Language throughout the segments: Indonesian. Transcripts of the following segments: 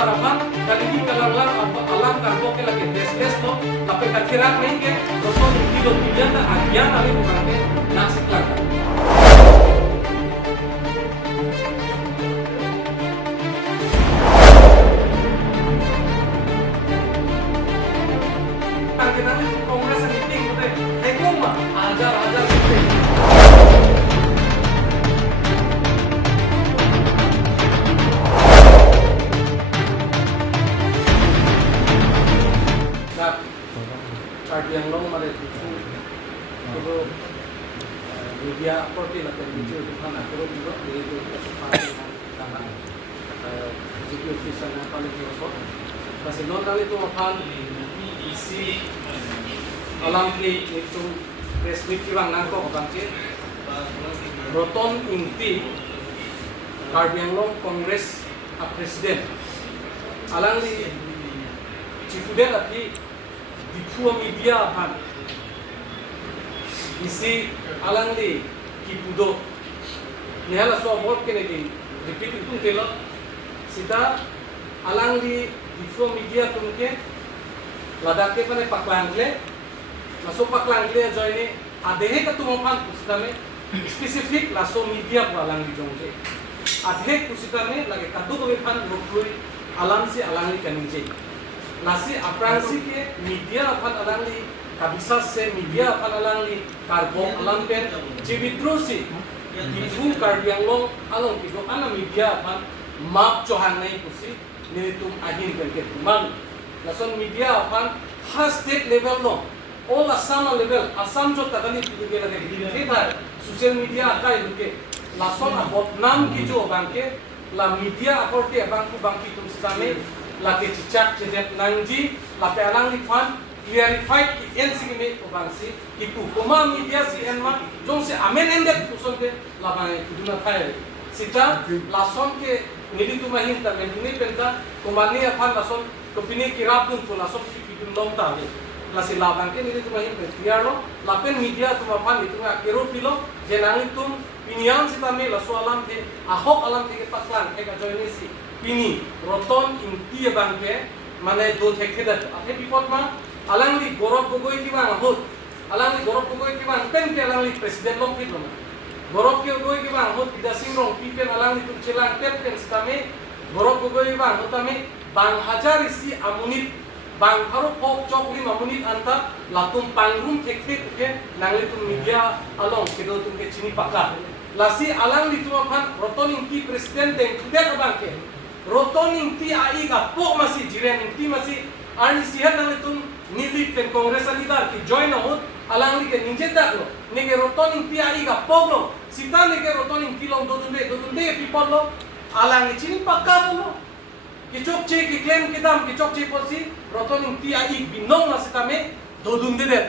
sarapan kali ini kalau alam karbo ke lagi des lo tapi kathirak नहीं के Roton kilo pijan na agian ali bukan ke nasib lagi. Kita ni kongres meeting tu deh, ekong mah ajar meeting. Karbi anglong mare itu media portal atau video itu kan aku juga itu karena jadi official yang paling terus kasi non kali itu makan isi alam ni itu press meet kiwang nangko bangke Roton Engti Karbi anglong Kongres Presiden alang di Cifudel api di dua media kan isi alang di kipudo nihala so abot kene di repeat itu telo sita alang di dua media tumke ladake pane paklangle masuk paklangle joine adehe ka tumopan kusitame specific laso media alang di jongje adhe kusitame lage kadu ko pan roklui alam si alang di kaninje nasi apransi ke media apan alangli kabisa se media apan alangli karbo alampen jibidrosi difu karbi anglong along kito ana media apan map chohan nai kusi nilitum ahin belke man lason media apan has state level no all Assam level Assam jo takani pidugela de theta social media akai luke lason abot nam kijo bangke la media aporte bangku bangki tum same laki cicak cedet nangji lape alang lifan clarified ki en sigime obangsi ipu koma media si enma jong se amen endet kuson ke labane kuduna khai sita lason ke nidi tumahin ta menduni penta komani afan lason kopini kirapun to lason ki pidun long ta le lasi labang ke nidi tumahin pe tiarlo lapen media tumapan itu akiro pilo jenang tum pinian sitame laso alam te ahok alam te paklan ke ka joinisi ini Roton Engti bangke mana do thekeda ate bipot ma alangli gorok gogoi ki bang hot alangli gorok gogoi ki bang pen ke alangli presiden long pit ma gorok ke gogoi ki bang hot bida singrong pipen alangli tu chelang pen stame gorok gogoi bang hotame bang hajar isi amunit bang haru pok chok li amunit anta latum pangrum thekte ke nangli tu media along kedo tum ke chini pakka lasi alangli tu apan Roton Engti presiden deng kudet bangke Roton Engti ai ka pok masih jiren Engti masih ani sihat nang itum nili pen kongres alidar ki join hot alang li ke ninje daklo nege Roton Engti ai ka pok lo sita nege Roton Engti long dodunde people lo alang chini pakka lo kichok che ki claim kidam kichok che posi Roton Engti ai binong na sitame dodunde de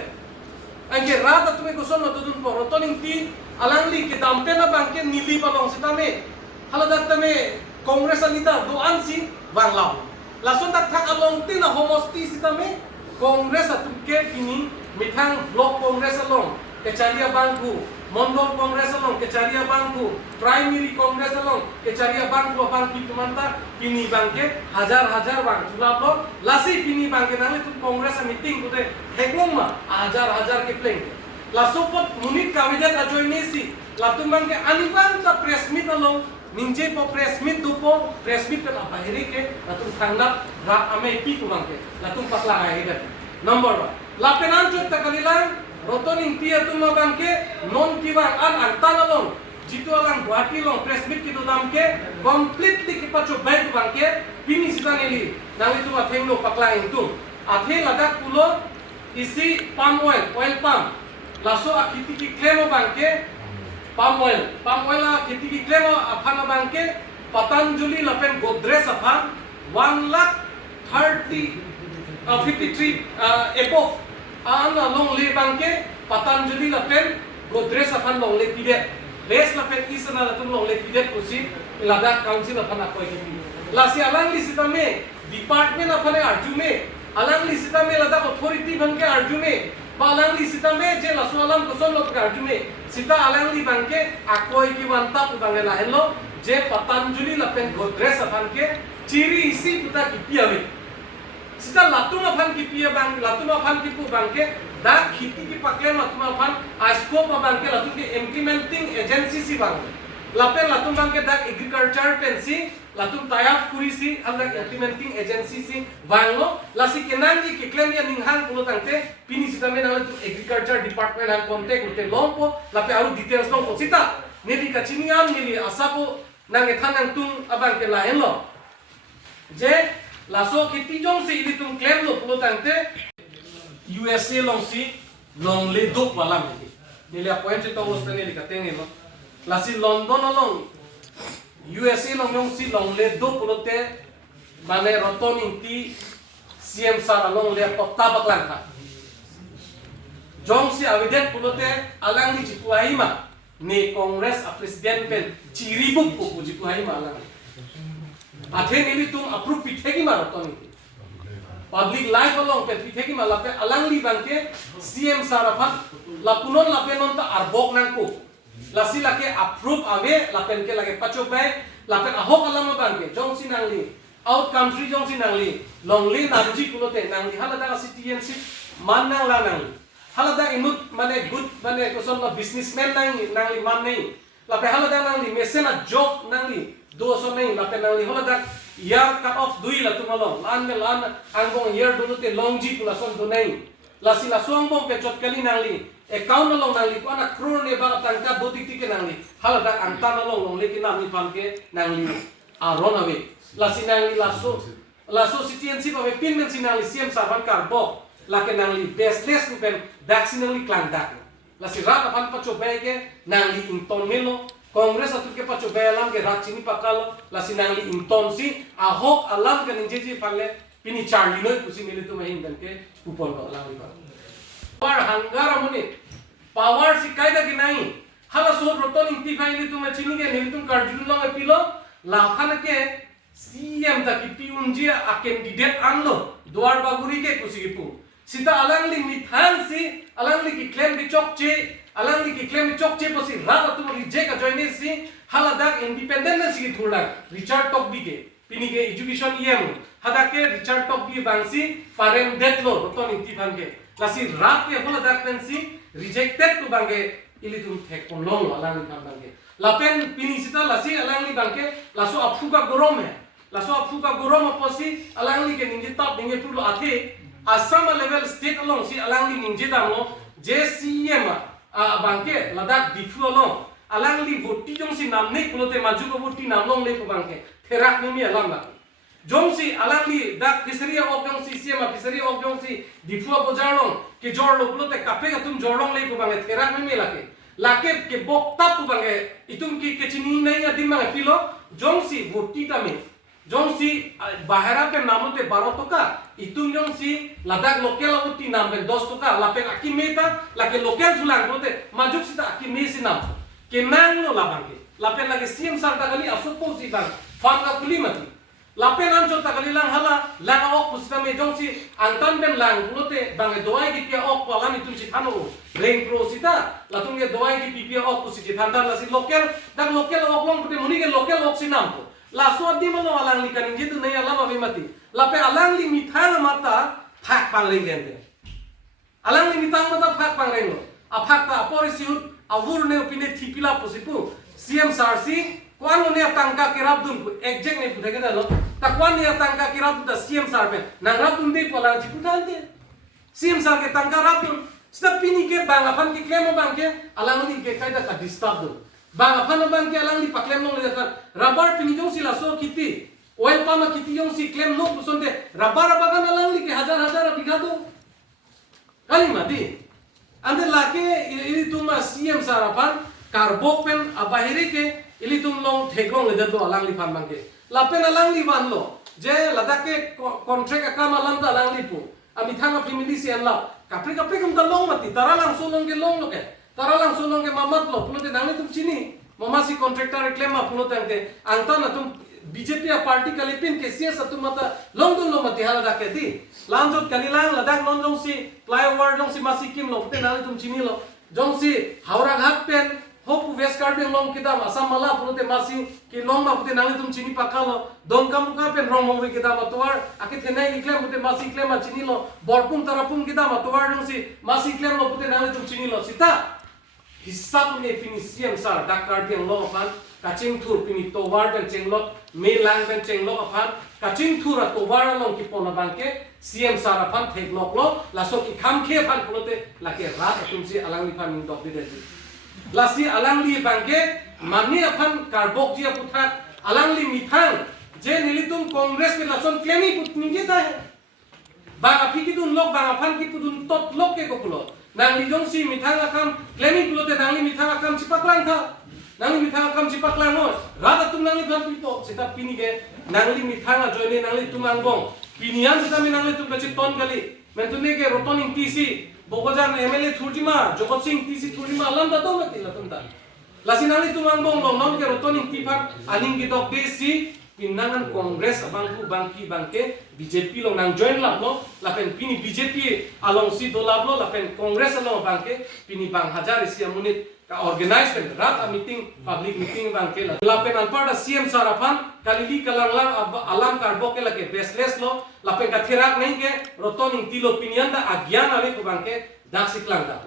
angke rata tume kuson na dodun po Roton Engti alang li ke dampe na bangke nili palong sitame haladak tame Kongres alida doan si banglaw. Lason tak along tin na homosti sitame Kongres atuke kini mithang block Kongres along kecaria bangku mondol Kongres along kecaria bangku primary Kongres along kecaria bangku bangki tumanta kini bangke hajar bang tulaplo lasi kini bangke nang itu Kongres meeting kude hekong ma hajar ke pleng lasopot munit kawidat ajoinesi latum bangke aniban ta press meet along ninje po press meet dupo press meet kan apa hari ke latung tangnak rak ame pi kumangke latung paklang ahidat number 1 lapenan chok takalilang Roton Engti atuma bangke non kiwang an tanalong jitu alang Guwahati long press meet kitu damke completely kipacho baik bangke pini sitaneli nang itu athenglo paklang itu athe ladak pulo isi palm oil palm laso akiti ki klemo bangke palm oil la खेती की क्लेम अपन बंके पतंजलि लपेन गोदरेज अपन 1,53 एपो आन लोंग ले बंके पतंजलि लपेन गोदरेज अपन लोंग ले पीदे रेस लपेन इसना लतुम लोंग ले पीदे कुसी लद्दाख काउंसिल अपन अकोय की लासी अलंग लिसिता में डिपार्टमेंट अपन अर्जु में अलंग लिसिता में लद्दाख अथॉरिटी बनके अर्जु में Alangli sita me je la soalam koson lo karjume sita alangli bangke akoy ki wanta pu bangela hello je Patanjali lapen Godrej aphan ke ciri isi puta kipi awe sita latung aphan kipi bang latung aphan kipu bang ke da khiti ki pakle latung aphan scope bang ke latung ke implementing agency si bang lapen latung bang ke da agriculture pensi latung tayaf kurisi alda implementing agency si banglo lasi kenangi ke claim ya ninghang pulo tangte pini sita men ala agriculture department han contact ute lompo lape aru details long ko sita neli kachinian neli asapo nang ethanang tung abang ke lahen lo je laso khiti jong si ili tung claim lo pulo tangte USA long si long le dok walam neli appoint to host neli katenge lo lasi London long USA long yong si long le do pulote mane Roton Engti CM sar long le pota baklang kha jong si avidet pulote alang ni jikuaima ne Congress a president pen chiribuk ko jikuaima alang athe ni tum approve pithegi ma Roton Engti public life along pen pithegi ma lape alang li banke CM sar aphat lapunon lape non ta arbok nang ko lasi lake approve ave lapen ke lake pachopai lapen ahok alam banke jong si nangli out country jong si nangli longli namji kulote nangli halada citizenship man nang la nangli halada inut mane good mane koson la businessman nangli man nei lape halada nangli mesena job nangli do so nei lape nangli halada year cut off dui la tumalong lan me lan angong year dulote longji kula son do nei lasi la suang bom pe chot kali nangli account long nangli ko ana crore ne ba tangka do tik tik nangli halada anta long lekin nami panke nangli aron ave lasi nangli laso citizenship ave pin men sinangli CM sarvan karbo lake nangli baseless pen vaccine nangli klangdak lasi rat apan pacho bege nangli inton melo Congress atu ke pacho belam ke rat chini pakalo lasi nangli inton si ahok alam ke ninjeji palle pini charli noi kusi mele tu mahin dan ke kupon ko alam pa par hangara mone power si kaida ki nahi hala so Roton Engti faili tu me chini ke nilitum karjun long epilo lakhana ke CM ta ki piunji a candidate anlo duar baguri ke kusi kipu sita alangli mithan si alangli ki claim bi chokche alangli ki claim bi chokche posi rata tu reject a join si hala dak independence ki thurla Richard Top bi ke pini ke education em hada ke Richard Top bi bangsi parent death lo Roton Engti bangke lasi rat ke hola dak pensi rejected tu bangke ili tum thek pon long alangli kan bangke lapen pini sita lasi alangli bangke laso aphuka gorom hai laso aphuka gorom posi alangli ke ninje top ninge pulo athe asam level state along si alangli ninje damlo JCM bangke ladak difu along alangli voti jong si namne pulote maju ko voti namlong le ko bangke therak nimi alamba jong si alangli dak fishery of jong si CM fishery of jong si difu bojarlong ke jorlo pulote kape ka tum jorlong le ko bangke therak nimi lake ke bok tap ko bangke itum ki ke chini nai adim ma pilo jong si voti tame jong si bahara pe namote 12 toka itum jong si ladak local voti nam pe 10 toka lapen aki meta lake local thulang bote majuk sita aki me si nam ke nang no labangke lapen lage CM sar ta kali asopo si bang farm ka kuli mati lapen ancho ta kali lang hala lang ok pusita me jong si antan ben lang bote bang doai ki pia ok palam itum si thano rain pro sita latung ge doai ki pia ok pusi thanda la si local dak local ok long bote muni ge local ok si nam ko la so di mano alang li kanin jetu nei alam ave mati lape alang li mithana mata phak pang leng gente alang li mitang mata phak pang leng a phak ta apori siut avur ne opine thipila posipu CM sarsi kwan ne tangka kirap dun exact ne puthage da lo ta kwan ne tangka kirap da CM sar pe nang rap dun de polang ji puthante CM sar ke tangka rap dun sta pini ke bang apan ki klemo bang ke alang ni ke kaida ka disturb dun bang apan bang ke alang li paklem long le rubber pini jong si laso kiti oil palm kiti jong si klem no pusonde rubber bagan alang li ke hazar bigha do kali madi ande lake ili tuma CM sarapan karbok pen abahiri ke ili tum long theklong le do alang li phan bang ke lapen alang li ban lo je ladak ke contract akam alam da alang li pu ami thanga family si anla kapre kum da long mati taralang so long ke long lo ke taralang so long ke mamat lo pulote nangni tum chini mama si contractor claim ma pulote angte angta na tum BJP party kalipin ke CS atum mata long dun lo mati hala da ke di lanjot kanilang ladak non jong si flyover jong si masikim lo pulote nangni tum chini lo jong si haura ghat pen Hopu West Karbi long kita asam mala pulute masing ki long ma pute nangli tum chini pakalo dong kamu ka pen rong mong kita matuar akit kenai iklem pute masing klem ma chini lo borpung tarapung kita matuar dong si masing klem lo pute nangli tum chini lo sita hisab ne finisiam sar dak Karbi long pan kaching thur pini towar ben chenglok me lang ben chenglok apan kaching thur a towar long ki pona bangke CM sar apan theklok lo laso ki kham khe pan pulute lake rat tum si alang li pan dok de lasi alangli bangke mani apan karbok dia putar alangli mithang je nilitum kongres ke lason klemi putni kita hai bang api kitun lok bang apan kitun tot lok ke kokulo nang lijong si mithang akam klemi pulote nangli mithang akam cipaklang tha nangli mithang akam cipaklang no rada tum nangli bang pito sita pini ke nangli mithang joine nangli tum anggong pinian sita mi nangli tum kachi ton gali mentune ke Roton Engti si Bokojan MLA Thurjima, Jokot Singh TC Thurjima, alam datang mati latung tak. Lasi nali tumang bong long non ke Roton Engti pak aning kita desi pinangan Kongres abangku bangki bangke BJP long nang join lah lo, lapen pini BJP along si dolab lo, lapen Kongres along bangke pini bang hajar isi amunit ka organize pen rat a meeting public meeting bangke lah. Lapen alpada CM sarapan kalili kalanglang alam karbok ke lagi baseless lo. Lapen kathirak nahi ke Roton Engti lo pinian da agyan ave ko bangke dak siklang da